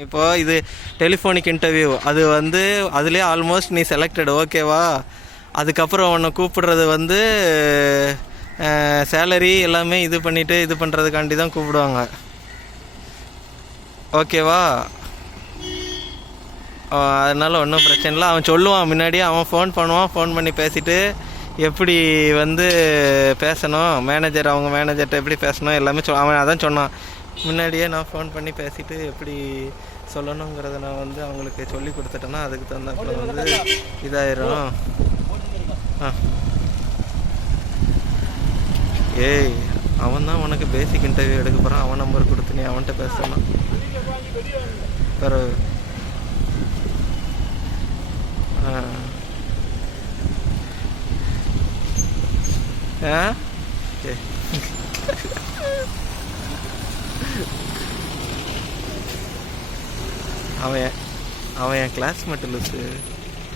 இப்போ இது telephonic interview அது வந்து அதுலேயே ஆல்மோஸ்ட் நீ செலக்டட் ஓகேவா அதுக்கப்புறம் உன்னை கூப்பிடுறது வந்து சேலரி எல்லாமே இது பண்ணிவிட்டு இது பண்ணுறதுக்காண்டி தான் கூப்பிடுவாங்க. ஓகேவா அதனால் அதனால ஒன்றும் பிரச்சனை இல்லை. அவன் சொல்லுவான் முன்னாடியே அவன் ஃபோன் பண்ணுவான் ஃபோன் பண்ணி பேசிட்டு எப்படி வந்து பேசணும் மேனேஜர் அவங்க மேனேஜர்கிட்ட எப்படி பேசணும் எல்லாமே சொ அவன் அதான் சொன்னான். முன்னாடியே நான் ஃபோன் பண்ணி பேசிட்டு எப்படி சொல்லணுங்கிறத நான் வந்து அவங்களுக்கு சொல்லி கொடுத்துட்டேன்னா அதுக்கு தகுந்தாப்புல வந்து இதாயிரும். ஆ. ஏய் அவன் தான் உனக்கு பேசிக் இன்டர்வியூ எடுக்க போகிறான் அவன் நம்பர் கொடுத்து நீ அவன்கிட்ட பேசணும் பிறகு. ஆ. ஆ? அவன் அவன் என் கிளாஸ்மேட் லூசு